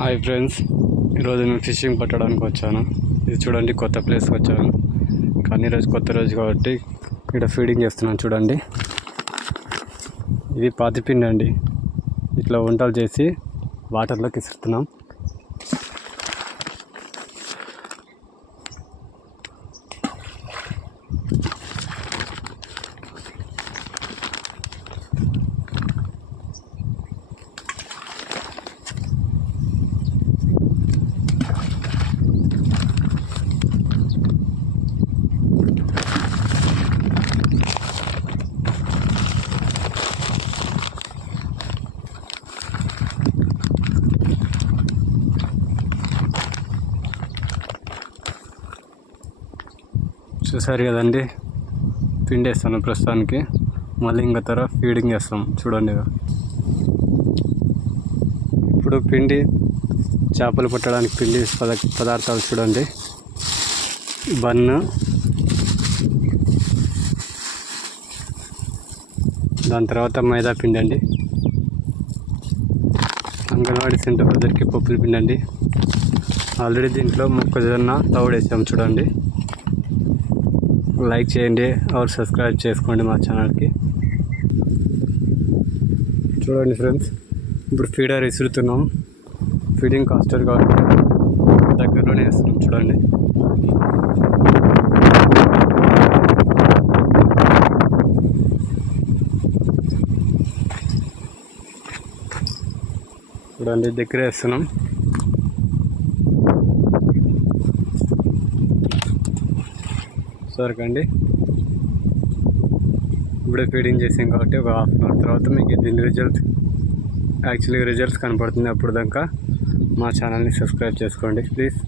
Hi friends, ఈరోజు నేను ఫిషింగ్ పట్టడానికి వచ్చాను. ఇది చూడండి, కొత్త ప్లేస్కి వచ్చాను. కానీ ఈరోజు కొత్త రోజు కాబట్టి ఇక్కడ ఫీడింగ్ చేస్తున్నాను. చూడండి, ఇది పాతిపిండి అండి. ఇట్లా వంటలు చేసి వాటర్లోకి ఇస్తున్నాం. చూసారు కదండి, పిండి వేస్తాను ప్రస్తుతానికి. మళ్ళీ ఇంకా తర్వాత ఫీడింగ్ చేస్తాం. చూడండి, ఇప్పుడు పిండి చేపలు పట్టడానికి పిండి పదార్థాలు చూడండి. బన్ను, దాని తర్వాత మైదా పిండి అండి. అంగన్వాడీ సెంటర్లో దొరికే పప్పుల పిండి అండి. ఆల్రెడీ దీంట్లో మొక్కజొన్న తవుడు వేసాం. చూడండి, లైక్ చేయండి, और సబ్స్క్రైబ్ చేసుకోండి మా ఛానల్కి. చూడండి ఫ్రెండ్స్, ఇప్పుడు ఫీడర్ విసురుతున్నాం. ఫీడింగ్ కాస్టర్ కాబట్టి దగ్గరలోనే వేస్తున్నాం. చూడండి, చూడండి దగ్గర వేస్తున్నాం. సరికండి, ఇప్పుడే ఫీడింగ్ చేసాం కాబట్టి ఒక హాఫ్ అన్ అవర్ తర్వాత మీకు దీని రిజల్ట్స్ కనపడుతుంది. అప్పుడు దాకా మా ఛానల్ని సబ్స్క్రైబ్ చేసుకోండి ప్లీజ్.